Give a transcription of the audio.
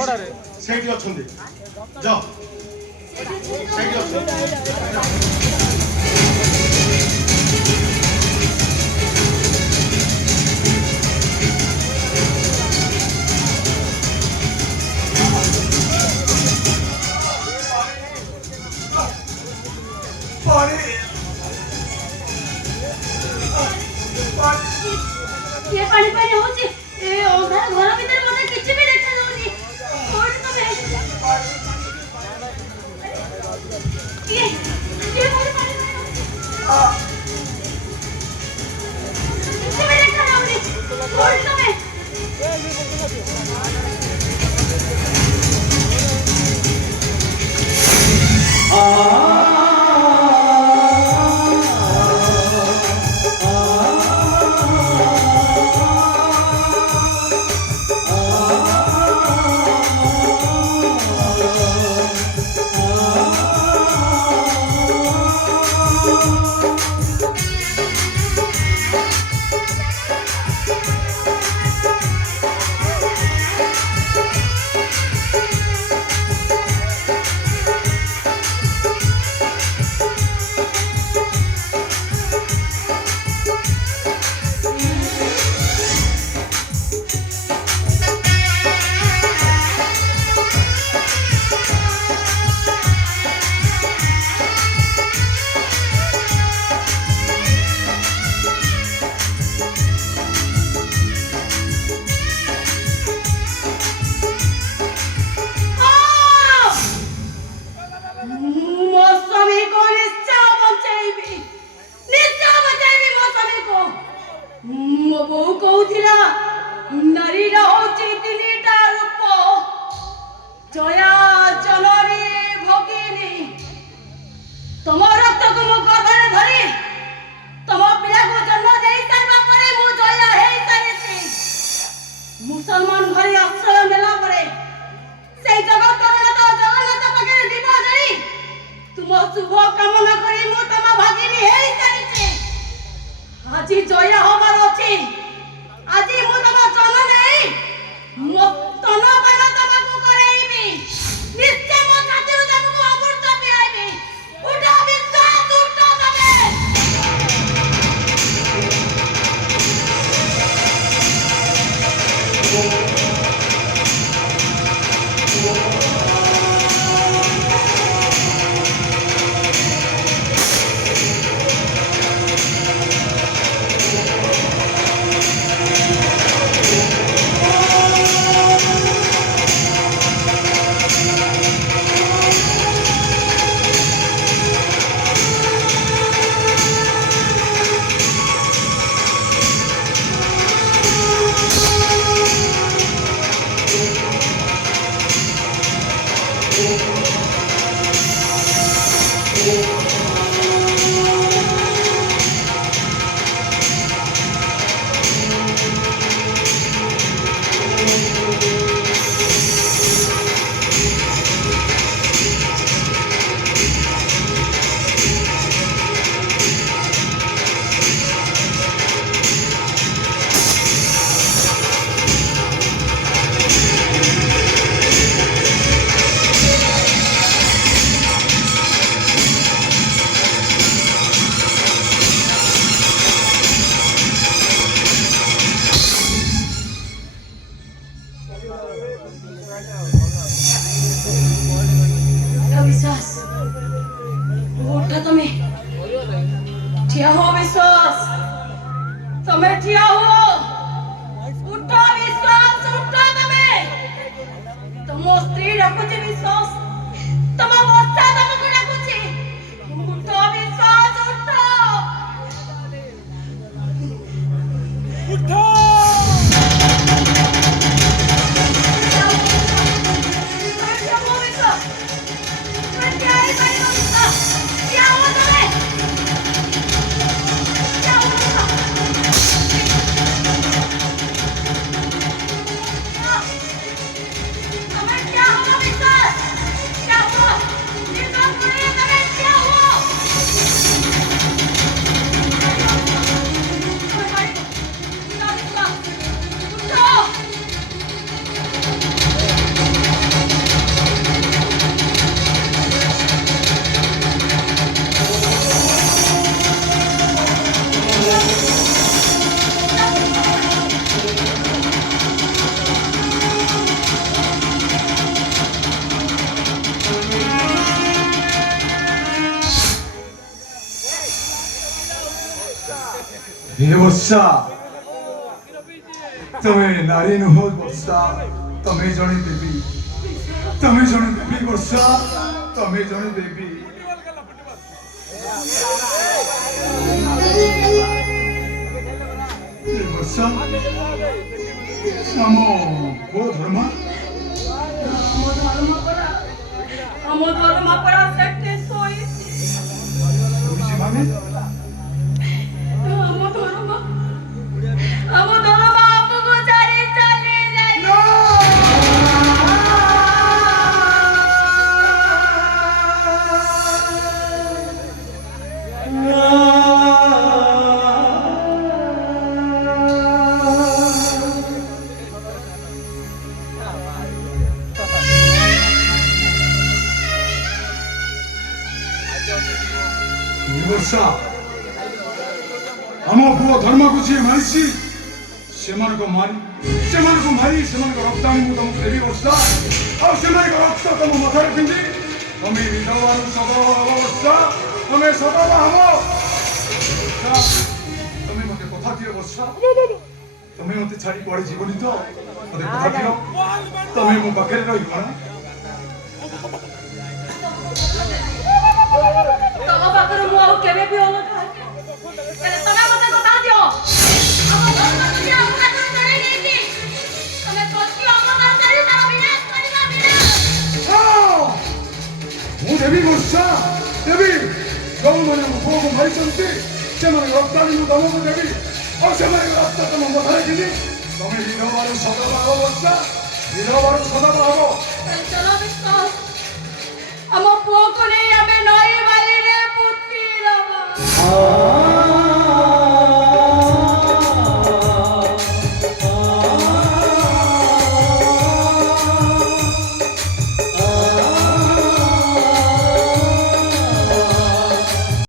ସେଇଠି ଅଛନ୍ତି ଯାଅ ସେଇଠି ଅଛନ୍ତି ये पानी पानी होची ए ओघर घर भीतर मते किछि भी देखा जाउनी कोड तमे ये पानी पानी किछि भी देखा जाउनी कोड तमे मुसलमान घरे आश्रय नेला परे से जगत माता जगन्नाथ पाखे दीप जळी तुम शुभ कामना करी मु तम भागिनी हेई सारिछे आजी जय होबार अछि आजी मु तम जन्म नै मो तन बन तमको करेइबी नित्य मो छातीरु तमको अमृत पियाइबी उठा विश्वास उठा तमे विश्वास उठा तमे ठिया हो विश्वास तमे ठिया हो उठा विश्वास उठा तमे तम स्त्री रखुची विश्वास तम वर्षा तमको रखुची उठा विश्वास उठा उठा क्या हुआ? हे वर्षा तमें नारी नुह वर्षा तमें जने देवी वर्षा तमें जने देवी हे वर्षा आम को धर्म ଆମ ଧର୍ମ ପରା ସେଠି ଶୋଇଛି। बुझी माने ଆମ ଧର୍ମ ଆମକୁ ଛାଡ଼ି ଚାଲି ଯାଇଛି। वर्षा आम पुओ धर्म को जी मारी से मारी रक्ताणी मु तुमको देवी वर्षा रक्त तुम मथार पिंधि तुम्हें विधवा वर्षा तुम्हें सदवा हम तुम्हें मत कथा दियो वर्षा तुम्हें मत छाड़ी पड़े जीवनी तो मत कथा दियो तुम्हें मो पाखे रही ତମ ପାଖରୁ ମୁଁ ଆଉ କେବେ ବି ଅଲଗା ହେଲେ ତମେ ମତେ କଥା ଦିଅ। ଆମ ଧର୍ମ ଯଦି ଆମ ହାତରୁ ଚଢ଼େଇ ନେଇଛି ତମେ କତି ଅବତାର ଧରି ତାର ବିନାଶ କରିବା ବିନାଶ। ମୁଁ ଦେବୀ ବର୍ଷା ଦେବୀ ଯେଉଁମାନେ ମୋ ପୁଅକୁ ମାରିଛନ୍ତି ସେମାନେ ରକ୍ତାଣି ମୁଁ ତମକୁ ଦେବି ଆଉ ସେମାନେ ରକ୍ତ ତମ ମଥାରେ କିନି ତମେ ବିଧବାରୁ ସଦବା ହବ ବର୍ଷା ବିଧବାରୁ ସଦବା ହବ। ଚଳ ବିଶ୍ୱାସ ଆମ ପୁଅକୁ ନେଇ